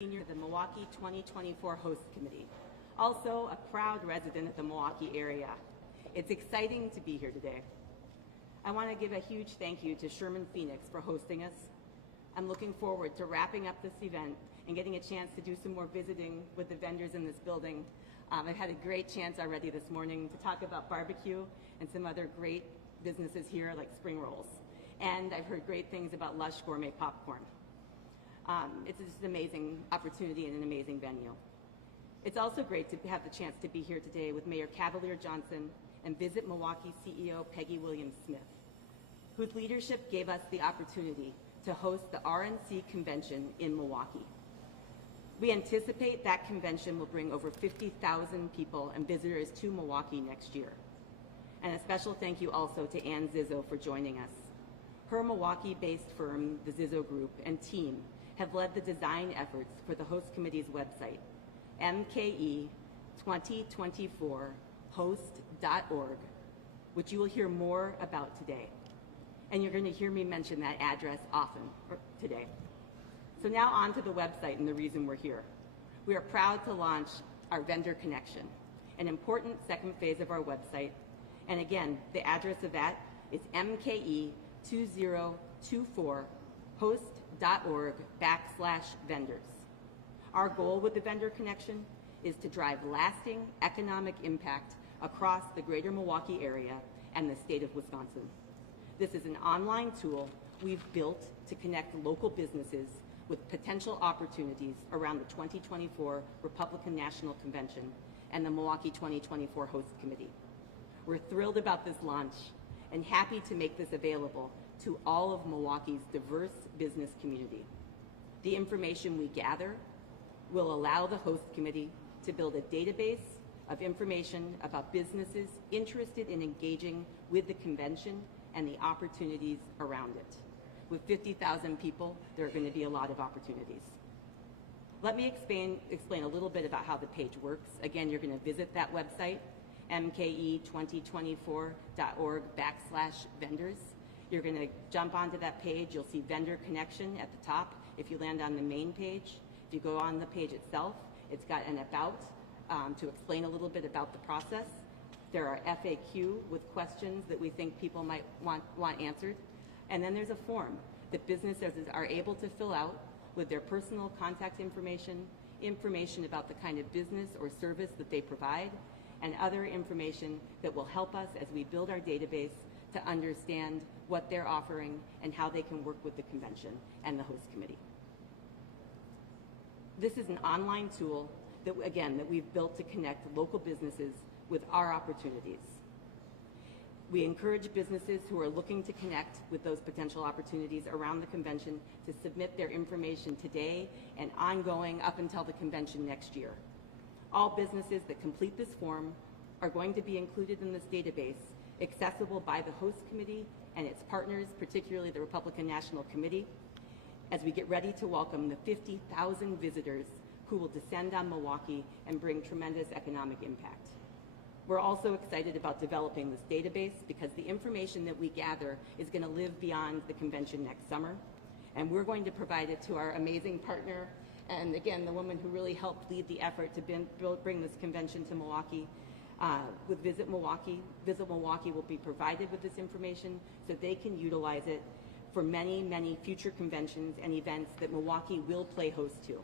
Senior of the Milwaukee 2024 Host Committee, also a proud resident of the Milwaukee area. It's exciting to be here today. I want to give a huge thank you to Sherman Phoenix for hosting us. I'm looking forward to wrapping up this event and getting a chance to do some more visiting with the vendors in this building. I've had a great chance already this morning to talk about barbecue and some other great businesses here like spring rolls. And I've heard great things about Lush Gourmet popcorn. It's just an amazing opportunity and an amazing venue. It's also great to have the chance to be here today with Mayor Cavalier Johnson and Visit Milwaukee CEO Peggy Williams-Smith, whose leadership gave us the opportunity to host the RNC convention in Milwaukee. We anticipate that convention will bring over 50,000 people and visitors to Milwaukee next year. And a special thank you also to Ann Zizzo for joining us. Her Milwaukee-based firm, the Zizzo Group, and team have led the design efforts for the host committee's website, mke2024host.org, which you will hear more about today. And you're going to hear me mention that address often today. So now on to the website and the reason we're here. We are proud to launch our vendor connection, an important second phase of our website. And again, the address of that is mke2024host.org/vendors. Our goal with the vendor connection is to drive lasting economic impact across the greater Milwaukee area and the state of Wisconsin. This is an online tool we've built to connect local businesses with potential opportunities around the 2024 Republican National Convention and the Milwaukee 2024 Host Committee. We're thrilled about this launch and happy to make this available to all of Milwaukee's diverse business community. The information we gather will allow the host committee to build a database of information about businesses interested in engaging with the convention and the opportunities around it. With 50,000 people, there are going to be a lot of opportunities. Let me explain a little bit about how the page works. Again, you're going to visit that website, mke2024.org/vendors. You're going to jump onto that page. You'll see vendor connection at the top if you land on the main page. If you go on the page itself, it's got an about to explain a little bit about the process. There are FAQ with questions that we think people might want answered. And then there's a form that businesses are able to fill out with their personal contact information about the kind of business or service that they provide, and other information that will help us as we build our database to understand what they're offering and how they can work with the convention and the host committee. This is an online tool that we've built to connect local businesses with our opportunities. We encourage businesses who are looking to connect with those potential opportunities around the convention to submit their information today and ongoing up until the convention next year. All businesses that complete this form are going to be included in this database, accessible by the host committee and its partners, particularly the Republican National Committee, as we get ready to welcome the 50,000 visitors who will descend on Milwaukee and bring tremendous economic impact. We're also excited about developing this database because the information that we gather is going to live beyond the convention next summer, and we're going to provide it to our amazing partner, and again, the woman who really helped lead the effort to bring this convention to Milwaukee, with Visit Milwaukee. Visit Milwaukee will be provided with this information so they can utilize it for many, many future conventions and events that Milwaukee will play host to.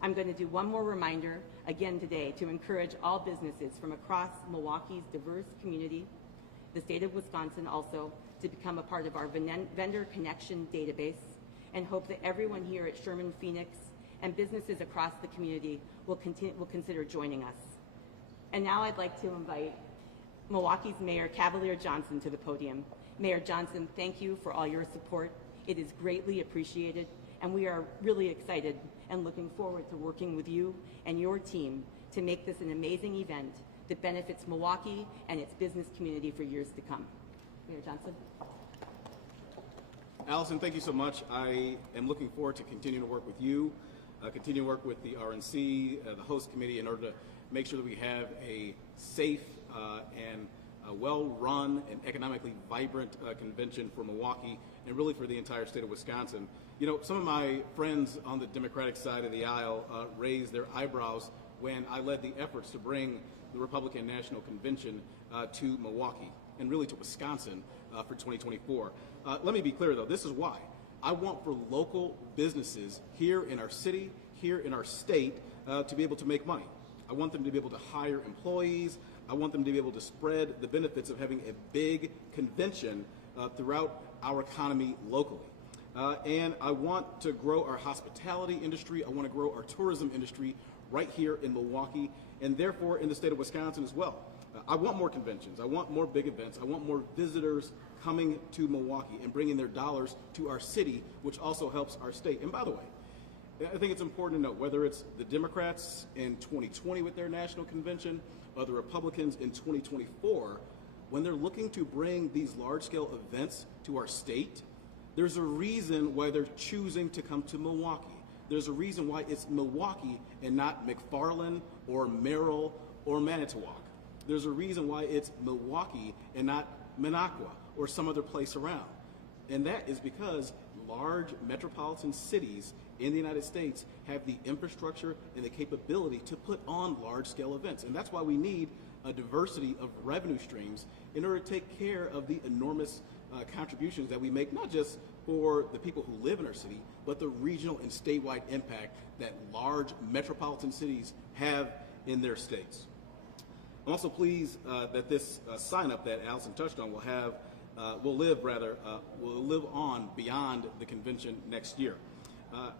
I'm going to do one more reminder again today to encourage all businesses from across Milwaukee's diverse community, the state of Wisconsin also, to become a part of our vendor connection database, and hope that everyone here at Sherman Phoenix and businesses across the community will consider joining us. And now I'd like to invite Milwaukee's Mayor Cavalier Johnson to the podium. Mayor Johnson, thank you for all your support. It is greatly appreciated, and we are really excited and looking forward to working with you and your team to make this an amazing event that benefits Milwaukee and its business community for years to come. Mayor Johnson. Allison, thank you so much. I am looking forward to continuing to work with you, continue to work with the RNC, the host committee, in order to make sure that we have a safe and well-run and economically vibrant convention for Milwaukee and really for the entire state of Wisconsin. You know, some of my friends on the Democratic side of the aisle raised their eyebrows when I led the efforts to bring the Republican National Convention to Milwaukee and really to Wisconsin for 2024. Let me be clear, though. This is why. I want for local businesses here in our city, here in our state, to be able to make money. I want them to be able to hire employees. I want them to be able to spread the benefits of having a big convention throughout our economy locally. And I want to grow our hospitality industry. I want to grow our tourism industry right here in Milwaukee, and therefore in the state of Wisconsin as well. I want more conventions. I want more big events. I want more visitors coming to Milwaukee and bringing their dollars to our city, which also helps our state. And by the way, I think it's important to note, whether it's the Democrats in 2020 with their national convention or the Republicans in 2024, when they're looking to bring these large-scale events to our state, there's a reason why they're choosing to come to Milwaukee. There's a reason why it's Milwaukee and not McFarland or Merrill or Manitowoc. There's a reason why it's Milwaukee and not Minocqua or some other place around. And that is because large metropolitan cities in the United States have the infrastructure and the capability to put on large-scale events. And that's why we need a diversity of revenue streams in order to take care of the enormous contributions that we make, not just for the people who live in our city, but the regional and statewide impact that large metropolitan cities have in their states. I'm also pleased that this sign-up that Allison touched on will live on beyond the convention next year.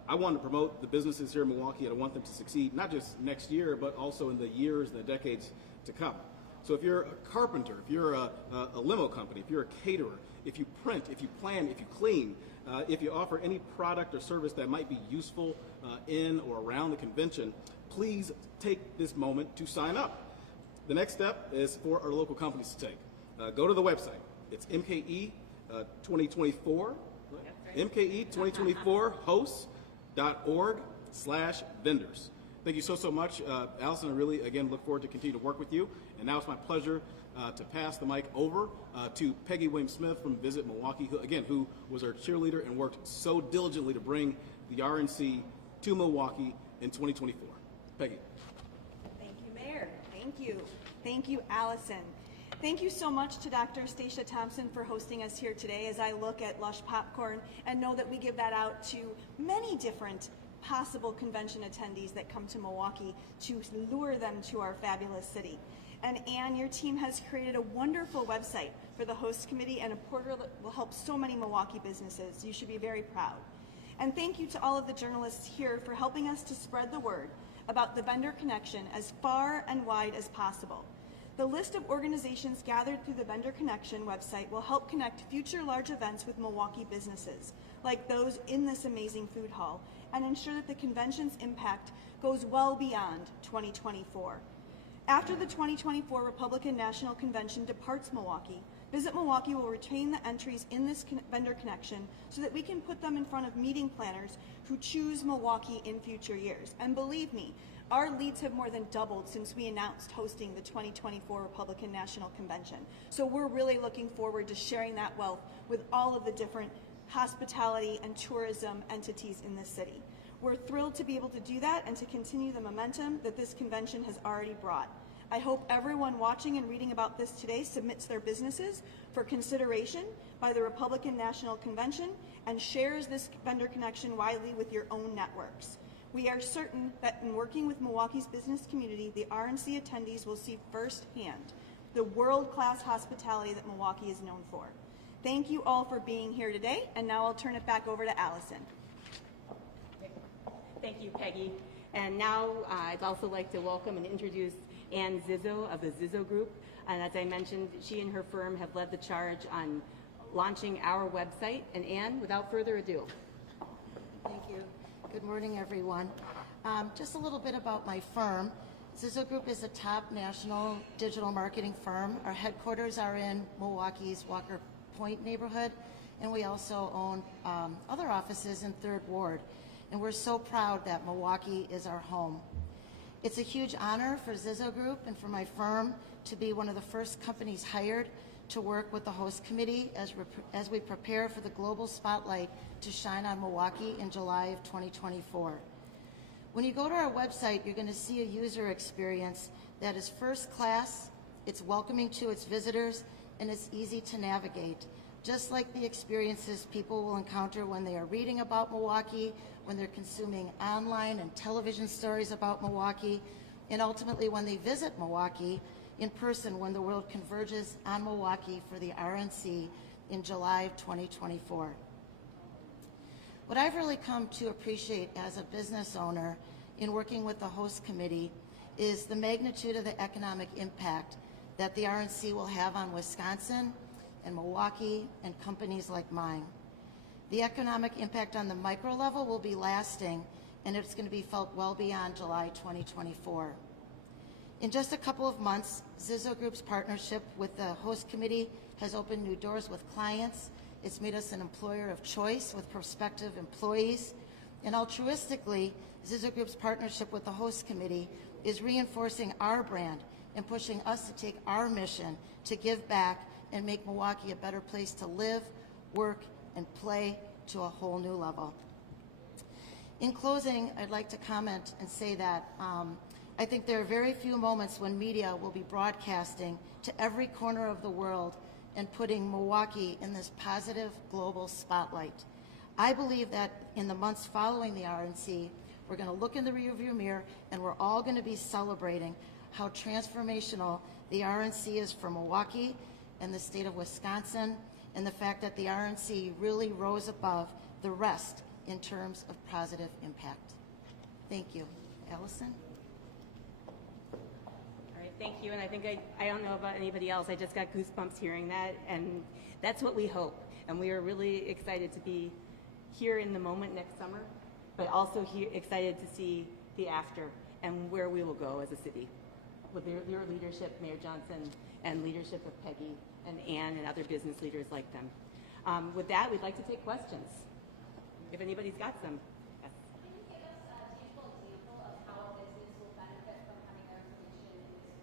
I want to promote the businesses here in Milwaukee, and I want them to succeed, not just next year, but also in the years and the decades to come. So if you're a carpenter, if you're a limo company, if you're a caterer, if you print, if you plan, if you clean, if you offer any product or service that might be useful in or around the convention, please take this moment to sign up. The next step is for our local companies to take. Go to the website. It's MKE 2024, MKE 2024 hosts.org/vendors. Thank you so much, Allison. I really, again, look forward to continue to work with you. And now it's my pleasure to pass the mic over to Peggy Williams-Smith from Visit Milwaukee, who was our cheerleader and worked so diligently to bring the RNC to Milwaukee in 2024. Peggy. Thank you, Mayor. Thank you. Thank you, Allison. Thank you so much to Dr. Stacia Thompson for hosting us here today as I look at Lush Popcorn and know that we give that out to many different possible convention attendees that come to Milwaukee to lure them to our fabulous city. And Ann, your team has created a wonderful website for the host committee and a portal that will help so many Milwaukee businesses. You should be very proud. And thank you to all of the journalists here for helping us to spread the word about the vendor connection as far and wide as possible. The list of organizations gathered through the Vendor Connection website will help connect future large events with Milwaukee businesses, like those in this amazing food hall, and ensure that the convention's impact goes well beyond 2024. After the 2024 Republican National Convention departs Milwaukee, Visit Milwaukee will retain the entries in this vendor connection so that we can put them in front of meeting planners who choose Milwaukee in future years. And believe me, our leads have more than doubled since we announced hosting the 2024 Republican National Convention. So we're really looking forward to sharing that wealth with all of the different hospitality and tourism entities in this city. We're thrilled to be able to do that and to continue the momentum that this convention has already brought. I hope everyone watching and reading about this today submits their businesses for consideration by the Republican National Convention and shares this vendor connection widely with your own networks. We are certain that in working with Milwaukee's business community, the RNC attendees will see firsthand the world-class hospitality that Milwaukee is known for. Thank you all for being here today, and now I'll turn it back over to Allison. Thank you, Peggy. And now I'd also like to welcome and introduce Ann Zizzo of the Zizzo Group. And as I mentioned, she and her firm have led the charge on launching our website. And Ann, without further ado. Thank you. Good morning, everyone. Just a little bit about my firm. Zizzo Group is a top national digital marketing firm. Our headquarters are in Milwaukee's Walker Point neighborhood, and we also own other offices in 3rd Ward. And we're so proud that Milwaukee is our home. It's a huge honor for Zizzo Group and for my firm to be one of the first companies hired to work with the host committee as we prepare for the global spotlight to shine on Milwaukee in July of 2024. When you go to our website, you're going to see a user experience that is first class, it's welcoming to its visitors, and it's easy to navigate, just like the experiences people will encounter when they are reading about Milwaukee, when they're consuming online and television stories about Milwaukee, and ultimately when they visit Milwaukee in person when the world converges on Milwaukee for the RNC in July of 2024. What I've really come to appreciate as a business owner in working with the host committee is the magnitude of the economic impact that the RNC will have on Wisconsin and Milwaukee and companies like mine. The economic impact on the micro level will be lasting, and it's going to be felt well beyond July 2024. In just a couple of months, Zizzo Group's partnership with the host committee has opened new doors with clients. It's made us an employer of choice with prospective employees. And altruistically, Zizzo Group's partnership with the host committee is reinforcing our brand and pushing us to take our mission to give back and make Milwaukee a better place to live, work, and play to a whole new level. In closing, I'd like to comment and say that I think there are very few moments when media will be broadcasting to every corner of the world and putting Milwaukee in this positive global spotlight. I believe that in the months following the RNC, we're going to look in the rearview mirror and we're all going to be celebrating how transformational the RNC is for Milwaukee and the state of Wisconsin, and the fact that the RNC really rose above the rest in terms of positive impact. Thank you. Allison? All right, thank you. And I think I don't know about anybody else. I just got goosebumps hearing that, and that's what we hope. And we are really excited to be here in the moment next summer, but also excited to see the after and where we will go as a city with your leadership, Mayor Johnson, and leadership of Peggy and Ann and other business leaders like them. With that, we'd like to take questions, if anybody's got some. Yes. Can you give us a tangible example of how a business will benefit from having our information in this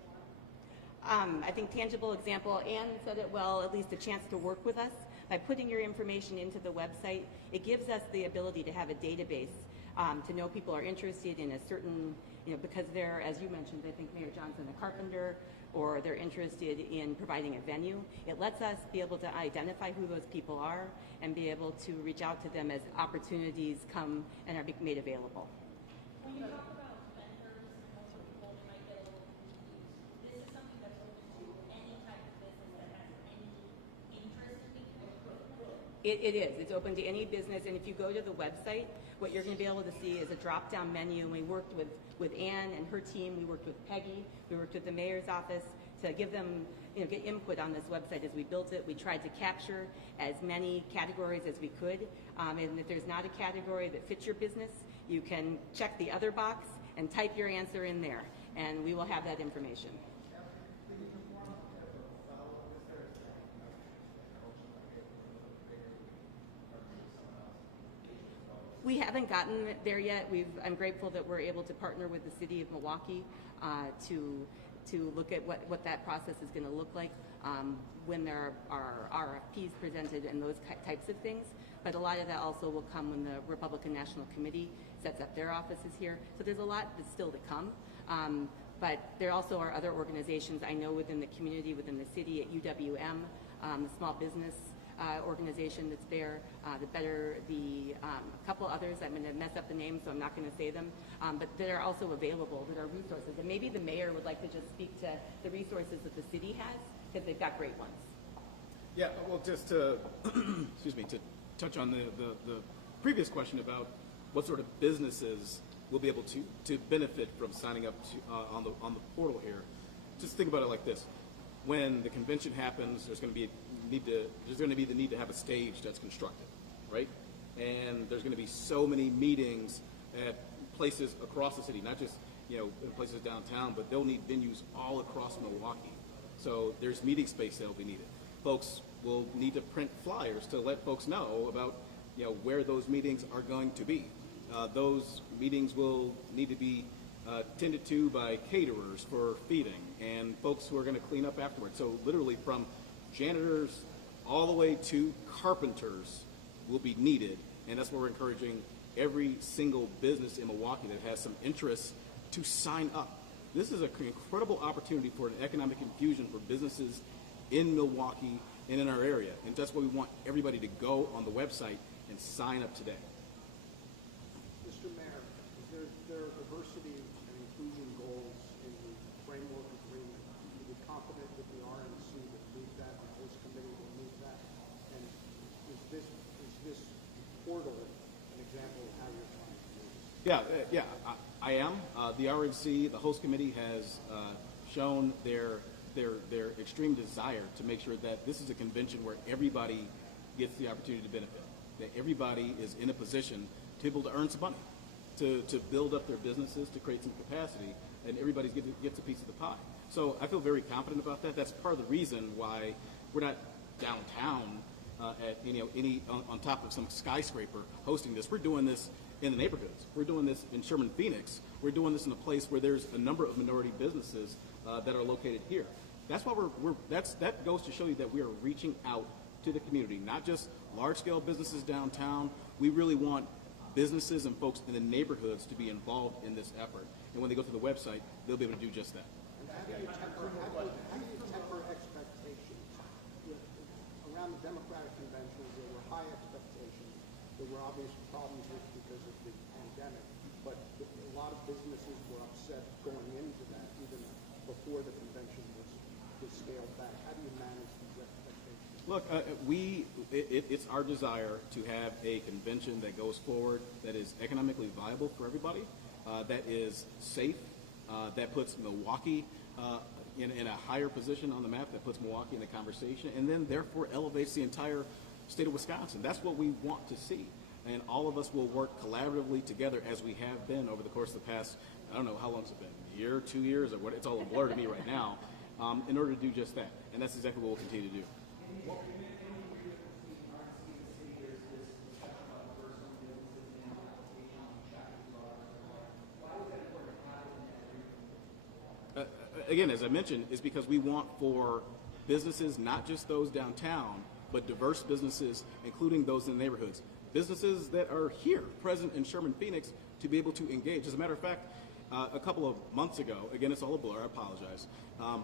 form? I think tangible example, Ann said it well, at least a chance to work with us. By putting your information into the website, it gives us the ability to have a database, to know people are interested in a certain, because they're, as you mentioned, I think Mayor Johnson, a carpenter, or they're interested in providing a venue. It lets us be able to identify who those people are and be able to reach out to them as opportunities come and are made available. When you talk about vendors and also people that might get a little confused, this is something that's open to any type of business that has any interest in being connected with it? It is. It's open to any business, and if you go to the website, what you're going to be able to see is a drop-down menu. We worked with Ann and her team. We worked with Peggy. We worked with the mayor's office to give them, get input on this website as we built it. We tried to capture as many categories as we could, and if there's not a category that fits your business, you can check the other box and type your answer in there, and we will have that information. We haven't gotten there yet. I'm grateful that we're able to partner with the city of Milwaukee to look at what that process is going to look like when there are RFPs presented and those types of things. But a lot of that also will come when the Republican National Committee sets up their offices here. So there's a lot that's still to come. But there also are other organizations I know within the community, within the city, at UWM, the small business organization that's there, a couple others, I'm going to mess up the names, so I'm not going to say them, but that are also available, that are resources. And maybe the mayor would like to just speak to the resources that the city has, because they've got great ones. Yeah, well, just to, excuse me, to touch on the previous question about what sort of businesses will be able to benefit from signing up to, on the portal here. Just think about it like this. When the convention happens, there's going to be the need to have a stage that's constructed, right? And there's going to be so many meetings at places across the city, not just in places downtown, but they'll need venues all across Milwaukee. So there's meeting space that'll be needed. Folks will need to print flyers to let folks know about where those meetings are going to be. Those meetings will need to be tended to by caterers for feeding and folks who are going to clean up afterwards. So literally from janitors, all the way to carpenters will be needed, and that's what we're encouraging every single business in Milwaukee that has some interest to sign up. This is an incredible opportunity for an economic infusion for businesses in Milwaukee and in our area, and that's why we want everybody to go on the website and sign up today. Mr. Mayor, there are diversity and inclusion goals in the framework agreement. Are you confident that the RNC will meet that, the host committee will meet that? And is this portal an example of how you're trying to do this? I am. The RNC, the host committee, has shown their extreme desire to make sure that this is a convention where everybody gets the opportunity to benefit, that everybody is in a position to be able to earn some money, to build up their businesses, to create some capacity, and everybody gets a piece of the pie. So I feel very confident about that. That's part of the reason why we're not downtown on top of some skyscraper hosting this. We're doing this in the neighborhoods. We're doing this in Sherman, Phoenix. We're doing this in a place where there's a number of minority businesses that are located here. That's why that goes to show you that we are reaching out to the community, not just large-scale businesses downtown. We really want businesses and folks in the neighborhoods to be involved in this effort. And when they go to the website, they'll be able to do just that. And how do you temper expectations? Around the Democratic convention, there were high expectations. There were obvious problems because of the pandemic, but a lot of businesses were upset going into that, even before the convention was scaled back. How do you manage these expectations? Look, it's our desire to have a convention that goes forward, that is economically viable for everybody, that is safe, that puts Milwaukee in a higher position on the map, that puts Milwaukee in the conversation, and then therefore elevates the entire state of Wisconsin. That's what we want to see. And all of us will work collaboratively together as we have been over the course of the past, I don't know, how long it's been, a year, 2 years, or what? It's all a blur to me right now, in order to do just that. And that's exactly what we'll continue to do. Again, as I mentioned, is because we want for businesses, not just those downtown, but diverse businesses, including those in the neighborhoods. Businesses that are here, present in Sherman, Phoenix, to be able to engage. As a matter of fact, a couple of months ago, again, it's all a blur, I apologize,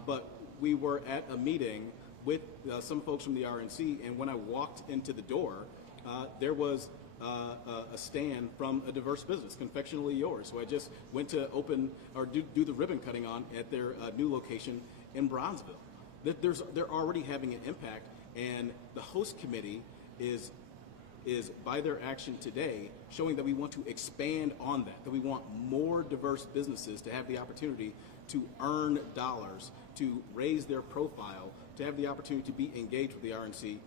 but we were at a meeting with some folks from the RNC, and when I walked into the door, there was a stand from a diverse business, Confectionately Yours. So I just went to open or do the ribbon cutting on at their new location in Bronzeville. They're already having an impact, and the host committee is by their action today showing that we want to expand on that we want more diverse businesses to have the opportunity to earn dollars, to raise their profile, to have the opportunity to be engaged with the RNC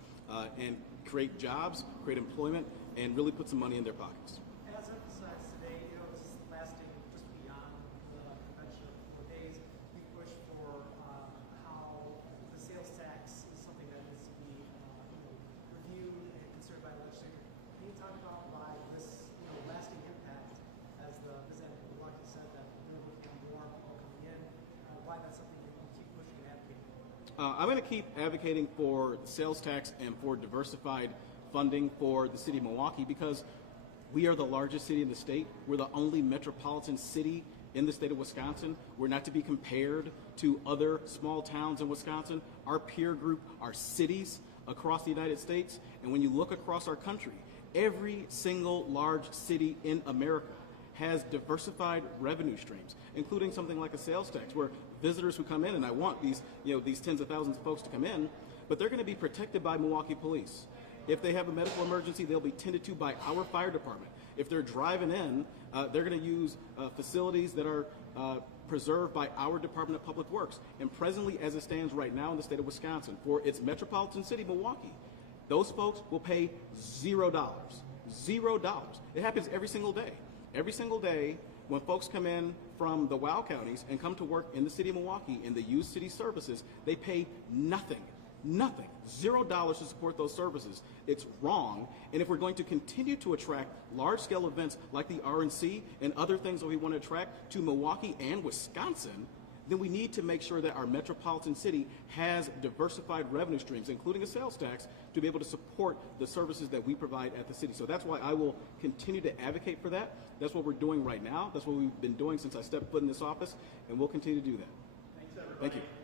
and create jobs, create employment, and really put some money in their pockets. As emphasized today, this is lasting just beyond the convention of 4 days. We push for how the sales tax is something that needs to be reviewed and considered by the legislature. Can you talk about why this lasting impact, as the President Milwaukee said, that we're looking at more people coming in, why that's something you keep pushing and advocating for? I'm going to keep advocating for the sales tax and for diversified funding for the city of Milwaukee because we are the largest city in the state. We're the only metropolitan city in the state of Wisconsin. We're not to be compared to other small towns in Wisconsin. Our peer group are cities across the United States. And when you look across our country, every single large city in America has diversified revenue streams, including something like a sales tax, where visitors who come in, and I want these tens of thousands of folks to come in, but they're going to be protected by Milwaukee police. If they have a medical emergency, they'll be tended to by our fire department. If they're driving in, they're going to use facilities that are preserved by our Department of Public Works. And presently, as it stands right now in the state of Wisconsin, for its metropolitan city, Milwaukee, those folks will pay $0. $0. It happens every single day. Every single day, when folks come in from the WOW counties and come to work in the city of Milwaukee in the use city services, they pay nothing. Nothing. $0 to support those services. It's wrong. And if we're going to continue to attract large-scale events like the RNC and other things that we want to attract to Milwaukee and Wisconsin, then we need to make sure that our metropolitan city has diversified revenue streams, including a sales tax, to be able to support the services that we provide at the city. So that's why I will continue to advocate for that. That's what we're doing right now. That's what we've been doing since I stepped foot in this office, and we'll continue to do that. Thanks, everybody. Thank you.